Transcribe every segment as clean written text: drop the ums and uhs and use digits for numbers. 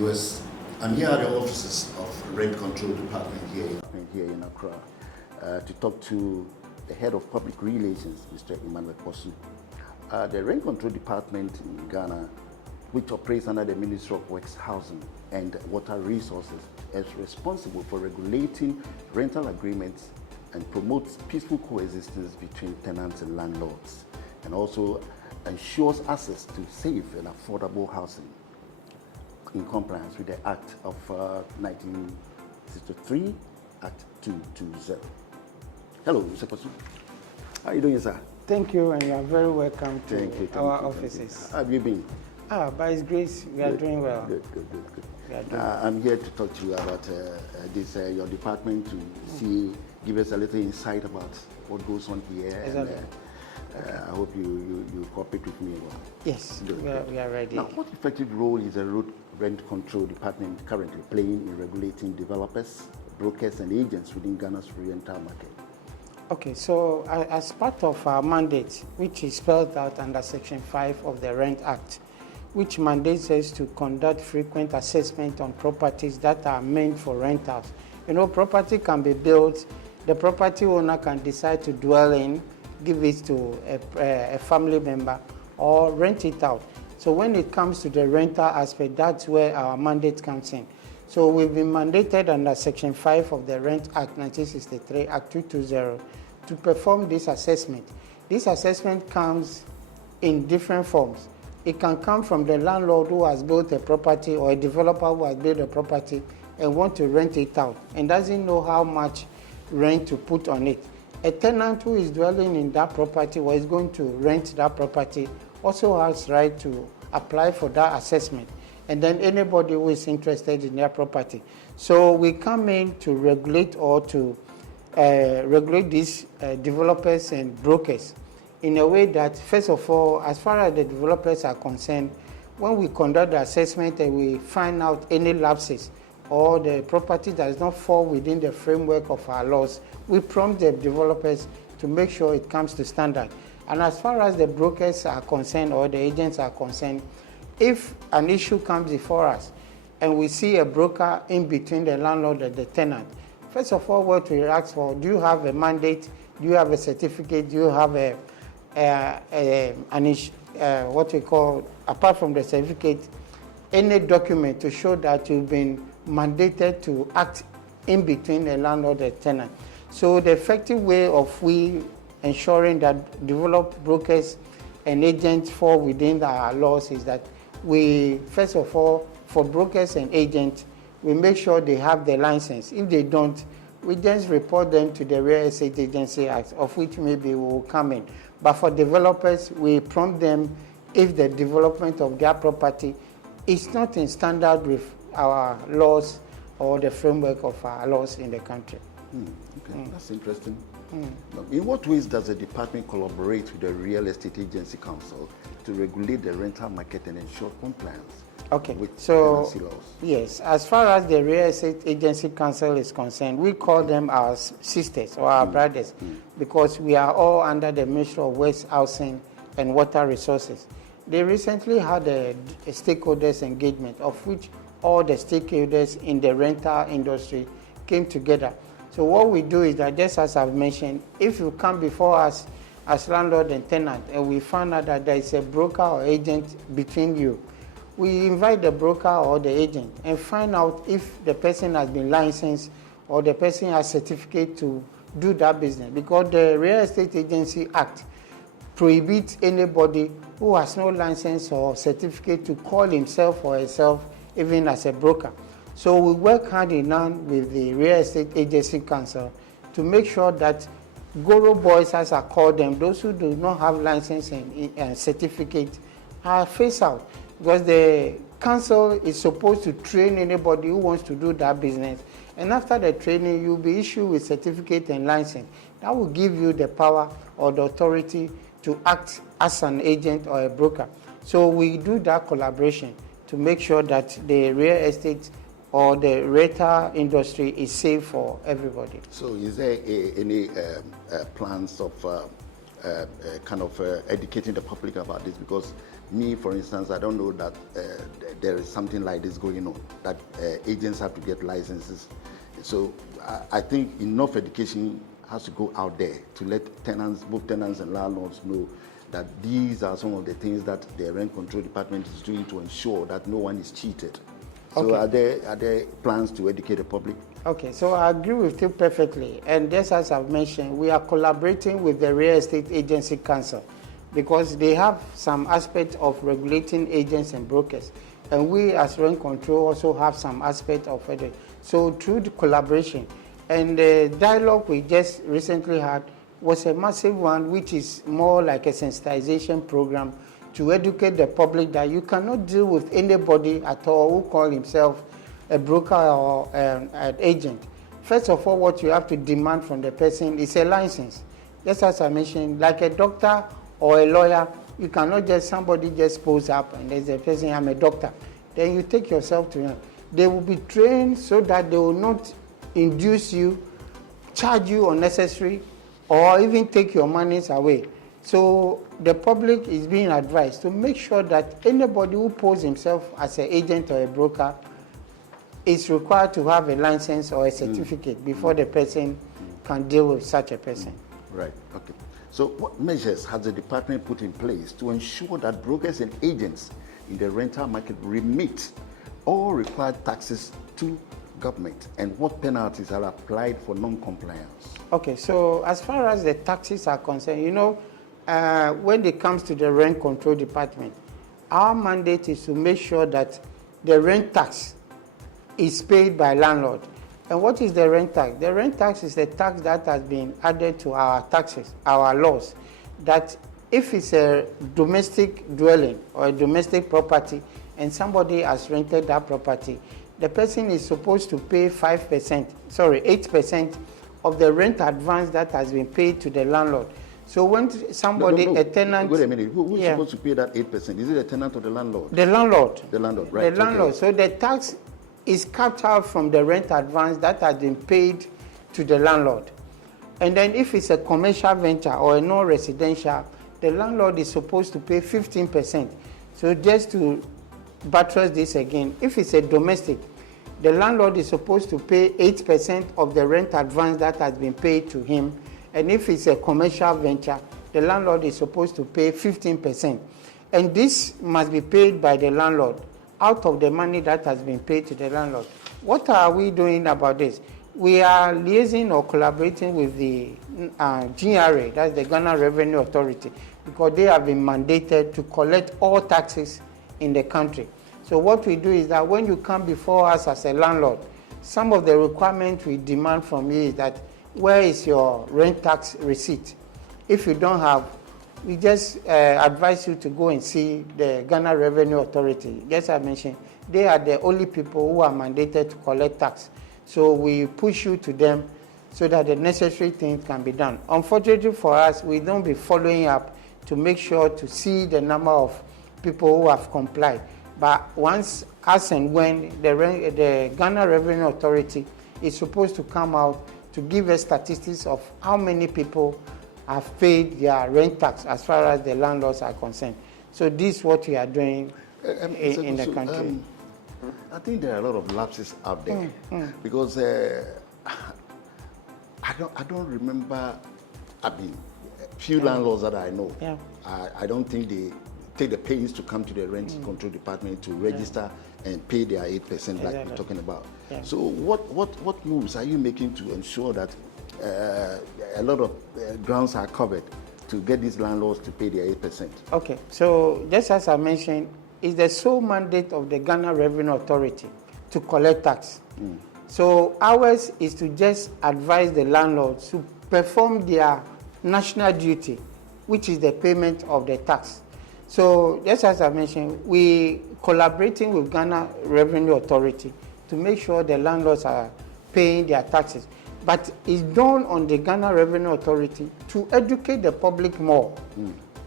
viewers. I'm here at the offices of Rent Control Department here in Accra to talk to the head of public relations, Mr. Emmanuel Posu. The Rent Control Department in Ghana, which operates under the Ministry of Works, Housing and Water Resources, is responsible for regulating rental agreements and promotes peaceful coexistence between tenants and landlords, and also ensures access to safe and affordable housing in compliance with the Act of 1963, Act 220. Hello, Mr. Posu. How are you doing, sir? Thank you, and you are very welcome to our offices. How have you been? By His grace, we are doing well. Good. I'm here to talk to you about your department to give us a little insight about what goes on here. Exactly. And, I hope you cooperate with me well. Yes, we are ready. Now, what effective role is the Rent Control Department currently playing in regulating developers, brokers, and agents within Ghana's rental market? Okay, so as part of our mandate, which is spelled out under Section 5 of the Rent Act, which mandates us to conduct frequent assessment on properties that are meant for rentals. You know, property can be built, the property owner can decide to dwell in, give it to a family member, or rent it out. So when it comes to the rental aspect, that's where our mandate comes in. So we've been mandated under Section 5 of the Rent Act 1963, Act 220, to perform this assessment. This assessment comes in different forms. It can come from the landlord who has built a property or a developer who has built a property and want to rent it out and doesn't know how much rent to put on it. A tenant who is dwelling in that property or is going to rent that property also has right to apply for that assessment, and then anybody who is interested in their property. So we come in to regulate or to regulate these developers and brokers in a way that, first of all, as far as the developers are concerned, when we conduct the assessment and we find out any lapses or the property does not fall within the framework of our laws, we prompt the developers to make sure it comes to standard. And as far as the brokers are concerned or the agents are concerned, if an issue comes before us and we see a broker in between the landlord and the tenant, first of all, what we ask for, do you have a mandate? Do you have a certificate? Do you have what we call, apart from the certificate, any document to show that you've been mandated to act in between the landlord and tenant? So the effective way of we ensuring that developed brokers and agents fall within our laws is that we, first of all, for brokers and agents, we make sure they have the license. If they don't, we just report them to the Real Estate Agency Act, of which maybe we will come in. But for developers, we prompt them if the development of their property is not in standard with our laws or the framework of our laws in the country. That's interesting. Now, in what ways does the department collaborate with the Real Estate Agency Council to regulate the rental market and ensure compliance? Okay, so yes, as far as the Real Estate Agency Council is concerned, we call them our sisters or our brothers because we are all under the Ministry of Works, Housing and Water Resources. They recently had a stakeholders engagement of which all the stakeholders in the rental industry came together. So what we do is that, just as I've mentioned, if you come before us as landlord and tenant and we find out that there is a broker or agent between you, we invite the broker or the agent and find out if the person has been licensed or the person has certificate to do that business, because the Real Estate Agency Act prohibits anybody who has no license or certificate to call himself or herself even as a broker. So we work hand in hand with the Real Estate Agency Council to make sure that Goro boys, as I call them, those who do not have license and certificate, are phased out. Because the council is supposed to train anybody who wants to do that business. And after the training, you'll be issued with certificate and license. That will give you the power or the authority to act as an agent or a broker. So we do that collaboration to make sure that the real estate or the rental industry is safe for everybody. So is there any plans of kind of educating the public about this, because me, for instance, I don't know that there is something like this going on, that agents have to get licenses. So I think enough education has to go out there to let tenants, both tenants and landlords, know that these are some of the things that the rent control department is doing to ensure that no one is cheated. So Okay. are there plans to educate the public? Okay, so I agree with you perfectly. And just as I've mentioned, we are collaborating with the Real Estate Agency Council because they have some aspect of regulating agents and brokers. And we as rent control also have some aspect of it. So through the collaboration and the dialogue we just recently had was a massive one, which is more like a sensitization program to educate the public that you cannot deal with anybody at all who call himself a broker or an agent. First of all, what you have to demand from the person is a license. Just as I mentioned, like a doctor or a lawyer, you cannot just somebody just pose up and there's a person, I'm a doctor. Then you take yourself to him. They will be trained so that they will not induce you, charge you unnecessary, or even take your monies away. So the public is being advised to make sure that anybody who poses himself as an agent or a broker is required to have a license or a certificate before the person can deal with such a person. Right, okay. So what measures has the department put in place to ensure that brokers and agents in the rental market remit all required taxes to government, and what penalties are applied for non-compliance? Okay, so as far as the taxes are concerned, you know, when it comes to the rent control department, our mandate is to make sure that the rent tax is paid by landlord. And what is the rent tax? The rent tax is the tax that has been added to our taxes, our laws, that if it's a domestic dwelling or a domestic property and somebody has rented that property, the person is supposed to pay 8% of the rent advance that has been paid to the landlord. So when somebody, a tenant... Wait a minute, who is supposed to pay that 8%? Is it the tenant or the landlord? The landlord. The landlord, right. The landlord. Okay. So the tax is cut out from the rent advance that has been paid to the landlord. And then if it's a commercial venture or a non-residential, the landlord is supposed to pay 15%. So just to buttress this again, if it's a domestic, the landlord is supposed to pay 8% of the rent advance that has been paid to him. And if it's a commercial venture, the landlord is supposed to pay 15%. And this must be paid by the landlord out of the money that has been paid to the landlord. What are we doing about this? We are liaising or collaborating with the GRA, that's the Ghana Revenue Authority, because they have been mandated to collect all taxes in the country. So what we do is that when you come before us as a landlord, some of the requirements we demand from you is that where is your rent tax receipt? If you don't have, we just advise you to go and see the Ghana Revenue Authority. Just as I mentioned, they are the only people who are mandated to collect tax. So we push you to them so that the necessary things can be done. Unfortunately for us, we don't be following up to make sure to see the number of people who have complied. But once, as and when, the Ghana Revenue Authority is supposed to come out to give us statistics of how many people have paid their rent tax as far as the landlords are concerned. So this is what we are doing in the country. I think there are a lot of lapses out there because I don't remember. I mean, few landlords that I know. Yeah. I don't think they take the pains to come to the rent control department to register and pay their 8% like we're talking about. Yeah. So what moves are you making to ensure that a lot of grounds are covered to get these landlords to pay their 8%? Okay, so just as I mentioned, it's the sole mandate of the Ghana Revenue Authority to collect tax. So ours is to just advise the landlords to perform their national duty, which is the payment of the tax. So just as I mentioned, we collaborating with Ghana Revenue Authority to make sure the landlords are paying their taxes. But it's done on the Ghana Revenue Authority to educate the public more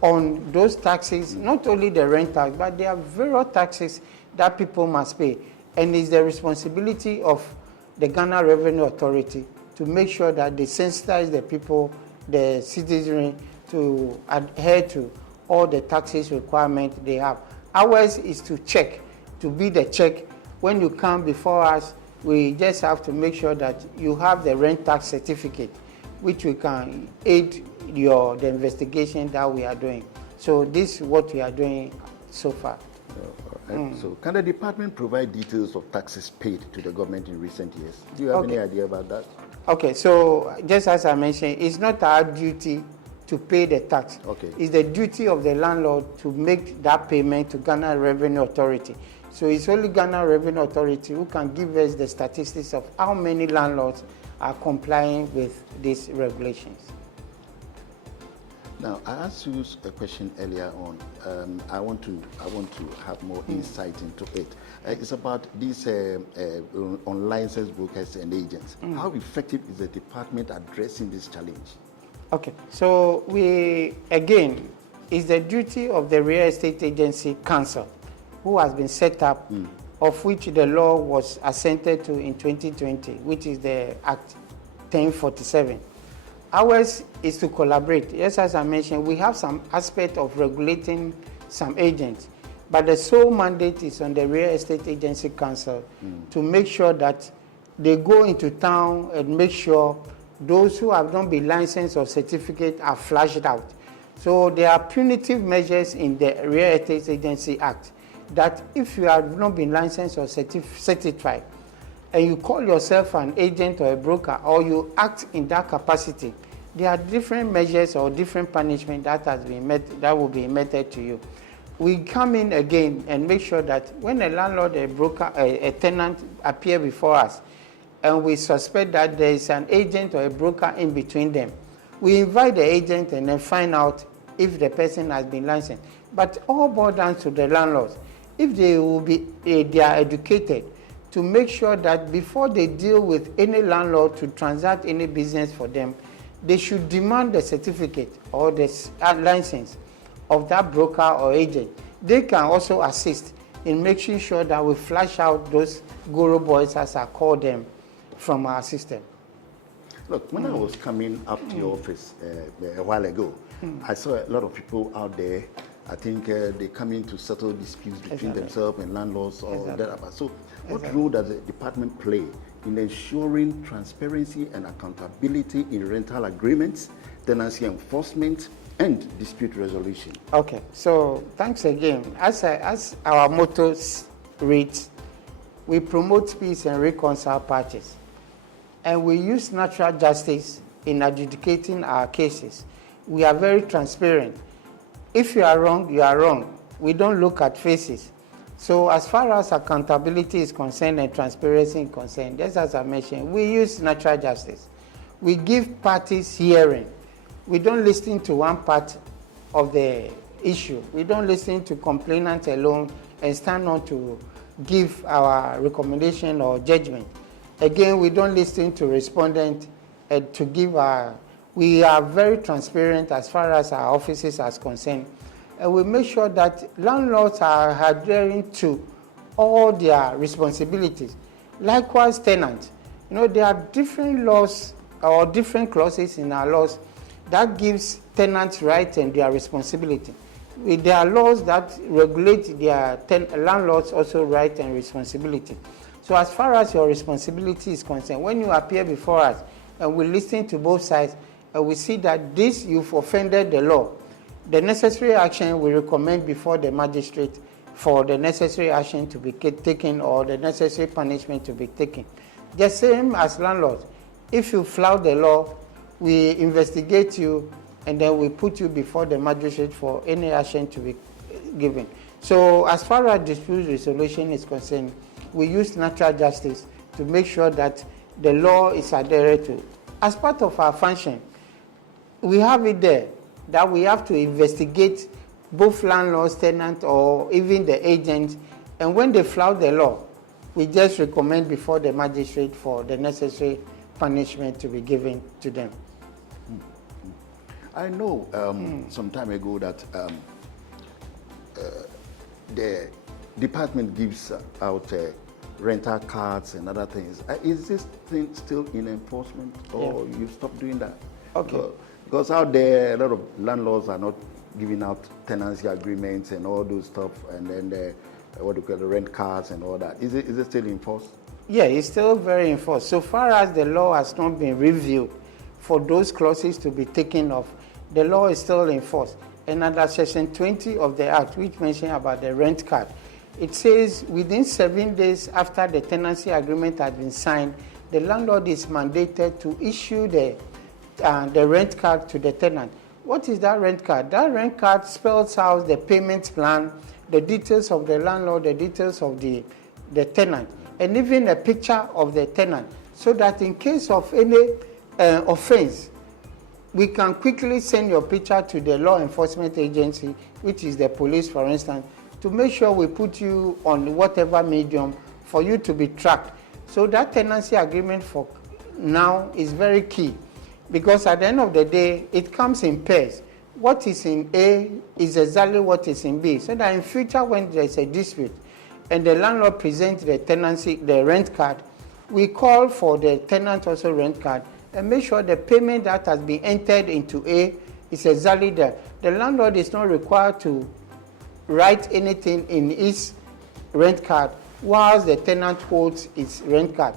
on those taxes, not only the rent tax, but there are various taxes that people must pay. And it's the responsibility of the Ghana Revenue Authority to make sure that they sensitize the people, the citizenry, to adhere to all the taxes requirements they have. Ours is to check, to be the check. When you come before us, we just have to make sure that you have the rent tax certificate, which we can aid the investigation that we are doing. So this is what we are doing so far. So can the department provide details of taxes paid to the government in recent years? Do you have any idea about that? Okay, so just as I mentioned, it's not our duty to pay the tax. Okay. It's the duty of the landlord to make that payment to Ghana Revenue Authority. So it's only Ghana Revenue Authority who can give us the statistics of how many landlords are complying with these regulations. Now, I asked you a question earlier on. I want to have more insight into it. It's about these unlicensed brokers and agents. How effective is the department addressing this challenge? Okay, so again, it's the duty of the Real Estate Agency Council, who has been set up, of which the law was assented to in 2020, which is the Act 1047. Ours is to collaborate. Yes, as I mentioned, we have some aspect of regulating some agents, but the sole mandate is on the Real Estate Agency Council to make sure that they go into town and make sure those who have not been licensed or certificate are flushed out. So there are punitive measures in the Real Estate Agency Act that if you have not been licensed or certified, and you call yourself an agent or a broker, or you act in that capacity, there are different measures or different punishment that will be meted to you. We come in again and make sure that when a landlord, a broker, a tenant appear before us, and we suspect that there is an agent or a broker in between them, we invite the agent and then find out if the person has been licensed. But all boils down to the landlords. If they are educated to make sure that before they deal with any landlord to transact any business for them, they should demand the certificate or the license of that broker or agent. They can also assist in making sure that we flush out those guru boys, as I call them, from our system. Look, when I was coming up to your office a while ago, I saw a lot of people out there. I think they come in to settle disputes between themselves and landlords or that. So what role does the department play in ensuring transparency and accountability in rental agreements, tenancy enforcement, and dispute resolution? Okay, so thanks again. As our motto reads, we promote peace and reconcile parties. And we use natural justice in adjudicating our cases. We are very transparent. If you are wrong, you are wrong. We don't look at faces. So as far as accountability is concerned and transparency is concerned, just as I mentioned, we use natural justice. We give parties hearing. We don't listen to one part of the issue. We don't listen to complainants alone and stand on to give our recommendation or judgment. Again, we don't listen to respondents to give our... We are very transparent as far as our offices are concerned. And we make sure that landlords are adhering to all their responsibilities. Likewise, tenants. You know, there are different laws or different clauses in our laws that gives tenants rights and their responsibility. There are laws that regulate their landlords also rights and responsibility. So as far as your responsibility is concerned, when you appear before us and we listen to both sides, and we see that you've offended the law, the necessary action we recommend before the magistrate for the necessary action to be taken or the necessary punishment to be taken. The same as landlords. If you flout the law, we investigate you and then we put you before the magistrate for any action to be given. So as far as dispute resolution is concerned, we use natural justice to make sure that the law is adhered to. As part of our function, we have it there that we have to investigate both landlords, tenants, or even the agents. And when they flout the law, we just recommend before the magistrate for the necessary punishment to be given to them. I know some time ago that the department gives out rental cards and other things. Is this thing still in enforcement, or you stopped doing that? Okay. Because out there, a lot of landlords are not giving out tenancy agreements and all those stuff, and then what do you call the rent cards and all that. Is it still enforced? Yeah, it's still very enforced. So far as the law has not been reviewed for those clauses to be taken off, the law is still enforced. And under Section 20 of the Act, which mentions about the rent card, it says within 7 days after the tenancy agreement has been signed, the landlord is mandated to issue the rent card to the tenant. What is that rent card? That rent card spells out the payment plan, the details of the landlord, the details of the tenant, and even a picture of the tenant, so that in case of any offense, we can quickly send your picture to the law enforcement agency, which is the police, for instance, to make sure we put you on whatever medium for you to be tracked. So that tenancy agreement for now is very key, because at the end of the day, it comes in pairs. What is in A is exactly what is in B, so that in future when there is a dispute and the landlord presents the rent card, we call for the tenant also rent card and make sure the payment that has been entered into A is exactly there. The landlord is not required to write anything in his rent card whilst the tenant holds its rent card.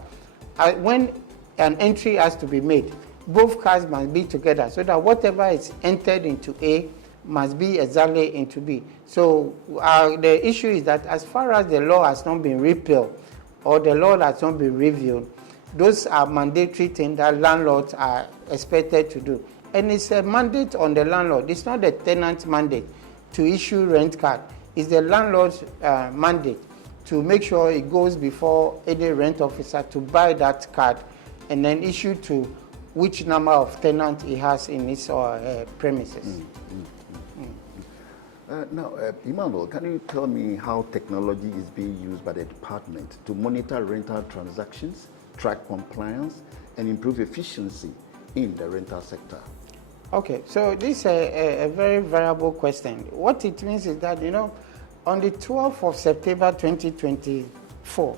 When an entry has to be made, both cards must be together so that whatever is entered into A must be exactly into B. So the issue is that as far as the law has not been repealed or the law has not been reviewed, those are mandatory things that landlords are expected to do. And it's a mandate on the landlord. It's not the tenant's mandate to issue rent card. It's the landlord's mandate to make sure it goes before any rent officer to buy that card and then issue to which number of tenants he has in his premises. Now, Emmanuel, can you tell me how technology is being used by the department to monitor rental transactions, track compliance, and improve efficiency in the rental sector? Okay, so this is a very variable question. What it means is that, on the 12th of September 2024,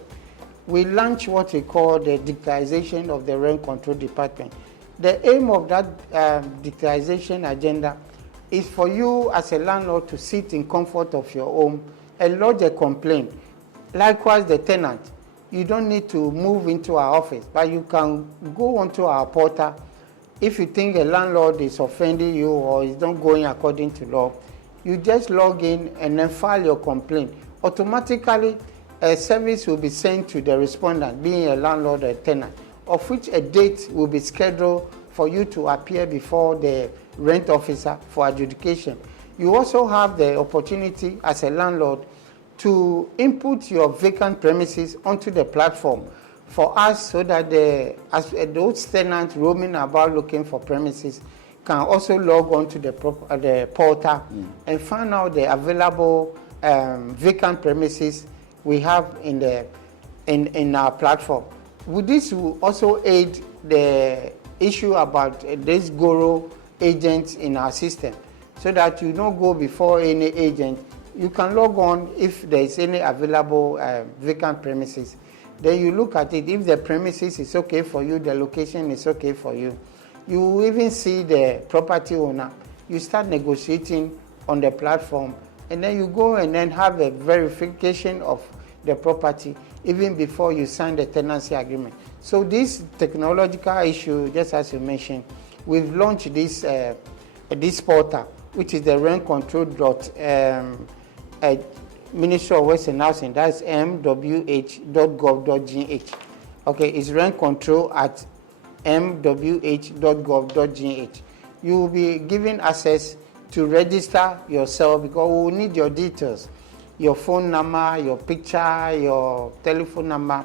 we launched what we call the digitization of the rent control department. The aim of that digitization agenda is for you as a landlord to sit in comfort of your home and lodge a complaint. Likewise, the tenant, you don't need to move into our office, but you can go onto our portal. If you think a landlord is offending you or is not going according to law, you just log in and then file your complaint. Automatically, a service will be sent to the respondent, being a landlord or a tenant, of which a date will be scheduled for you to appear before the rent officer for adjudication. You also have the opportunity as a landlord to input your vacant premises onto the platform for us, so that those tenants roaming about looking for premises can also log on to the portal and find out the available vacant premises we have in our platform. This will also aid the issue about these GORO agents in our system, so that you don't go before any agent. You can log on if there is any available vacant premises. Then you look at it. If the premises is okay for you, the location is okay for you, you will even see the property owner. You start negotiating on the platform, and then you go and then have a verification of the property even before you sign the tenancy agreement. So this technological issue, just as you mentioned, we've launched this portal, which is the rent control Ministry of Western Housing, that's mwh.gov.gh. Okay, it's rent control at mwh.gov.gh. You will be given access to register yourself, because we will need your details, your phone number, your picture, your telephone number,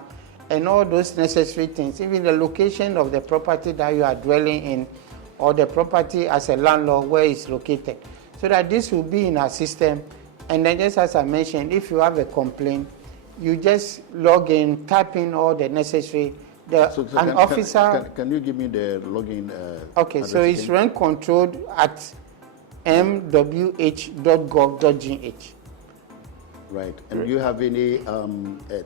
and all those necessary things, even the location of the property that you are dwelling in, or the property as a landlord where it's located, so that this will be in our system. And then, just as I mentioned, if you have a complaint, you just log in, type in all the necessary. Officer. Can you give me the login? Okay, so it's rent controlled at mwh.gov.gh. Right. And do you have any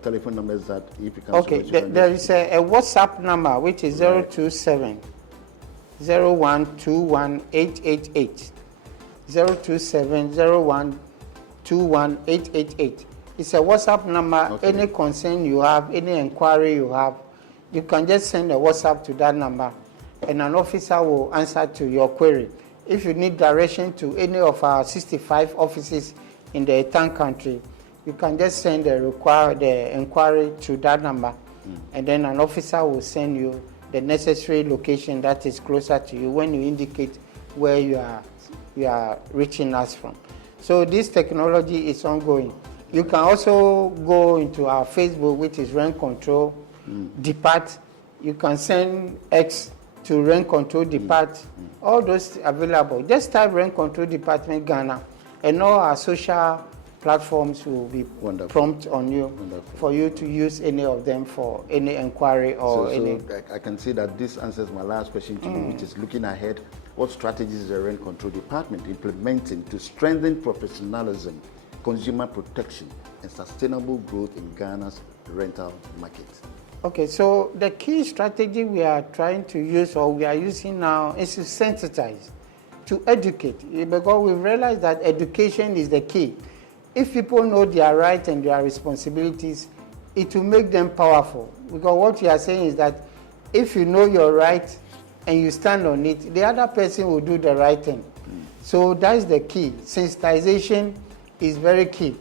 telephone numbers that if you can? Okay, there is a WhatsApp number which is 027 027-0121-888. 027-0121-888. It's a WhatsApp number. Okay. Any concern you have, any inquiry you have, you can just send a WhatsApp to that number and an officer will answer to your query. If you need direction to any of our 65 offices in the Etan country, you can just send the inquiry to that number, and then an officer will send you the necessary location that is closer to you when you indicate where you are reaching us from. So this technology is ongoing. You can also go into our Facebook, which is Rent Control Depart. You can send X to Rent Control Depart. All those available. Just type Rent Control Department Ghana, and all our social platforms will be prompt on you for you to use any of them for any inquiry or any. So I can see that this answers my last question to you, which is looking ahead. What strategies is the Rent Control Department implementing to strengthen professionalism, consumer protection, and sustainable growth in Ghana's rental market? Okay, so the key strategy we are trying to use, or we are using now, is to sensitize, to educate, because we realize that education is the key. If people know their rights and their responsibilities, it will make them powerful. Because what you are saying is that if you know your rights and you stand on it, the other person will do the right thing. So that is the key. Sensitization is very key.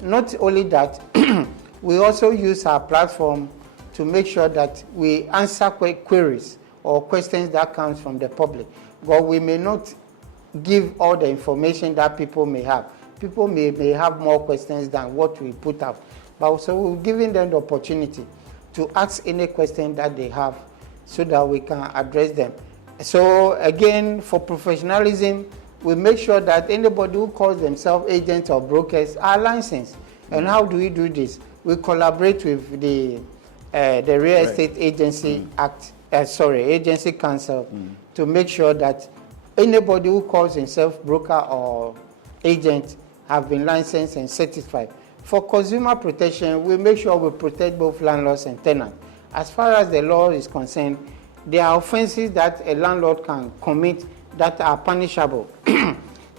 Not only that, we also use our platform to make sure that we answer queries or questions that comes from the public. But we may not give all the information that people may have. People may have more questions than what we put up. But so we're giving them the opportunity to ask any question that they have so that we can address them. So again, for professionalism, we make sure that anybody who calls themselves agents or brokers are licensed. And how do we do this? We collaborate with the Real Estate Agency Agency Council to make sure that anybody who calls himself broker or agent have been licensed and certified. For consumer protection, we make sure we protect both landlords and tenants. As far as the law is concerned, there are offenses that a landlord can commit that are punishable.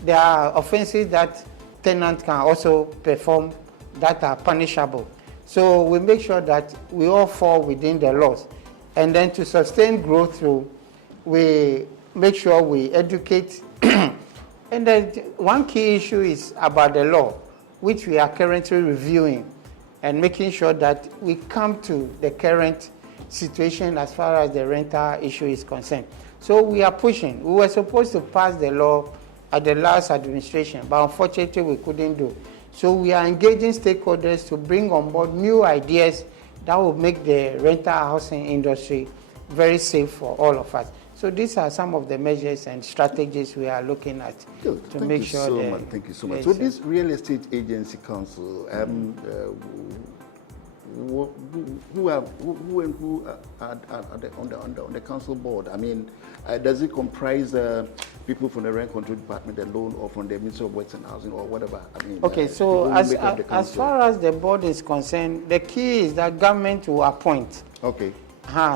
There are offenses that tenants can also perform that are punishable. So we make sure that we all fall within the laws. And then to sustain growth through, we make sure we educate. And then one key issue is about the law, which we are currently reviewing and making sure that we come to the current situation as far as the rental issue is concerned. So we are pushing. We were supposed to pass the law at the last administration, but unfortunately we couldn't do. So we are engaging stakeholders to bring on board new ideas that will make the rental housing industry very safe for all of us. So these are some of the measures and strategies we are looking at to make sure that. Thank you so much. So this Real Estate Agency Council, who are on the council board? I mean, does it comprise people from the Rent Control Department alone, or from the Ministry of Works and Housing, or whatever? I mean, okay, so as far as the board is concerned, the key is that government will appoint. Okay.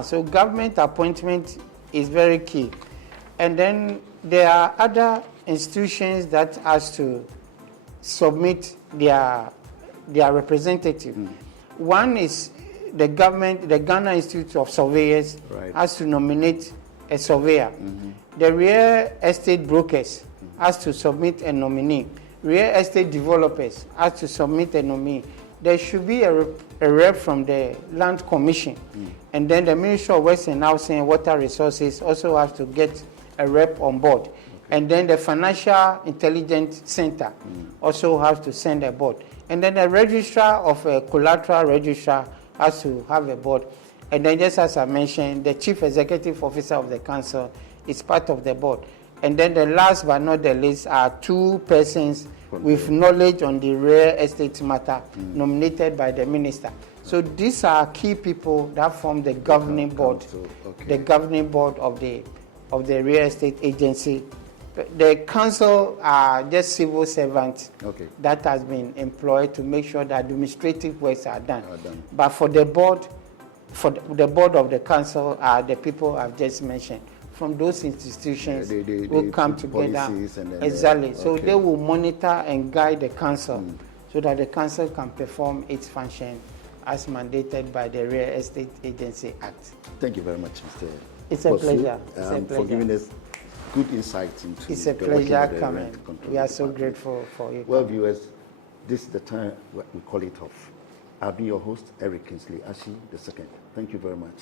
So government appointment is very key. And then there are other institutions that has to submit their representative. One is the government, the Ghana Institute of Surveyors has to nominate a surveyor. The real estate brokers has to submit a nominee. Real estate developers has to submit a nominee. There should be a rep from the Land Commission. And then the Ministry of Works and Housing and Water Resources also has to get a rep on board. And then the Financial Intelligence Center also has to send a board. And then the registrar of a collateral registrar has to have a board. And then just as I mentioned, the Chief Executive Officer of the Council is part of the board. And then the last but not the least are two persons with knowledge on the real estate matter nominated by the minister. So these are key people that form the governing board, the governing board of the real estate agency. The council are just civil servants that has been employed to make sure that administrative works are done. But for the board of the council are the people I've just mentioned. from those institutions They will come put together. policies and then Exactly. So okay. they will monitor and guide the council so that the council can perform its function as mandated by the Real Estate Agency Act. Thank you very much, Mr. It's a Bosu, pleasure. It's a for pleasure. giving us good insights into It's a the working pleasure of the coming. Rent Control We are so Department. grateful for you. Well, coming. viewers, this is the time we call it off. I'll be your host, Eric Kingsley Ashi II. Thank you very much.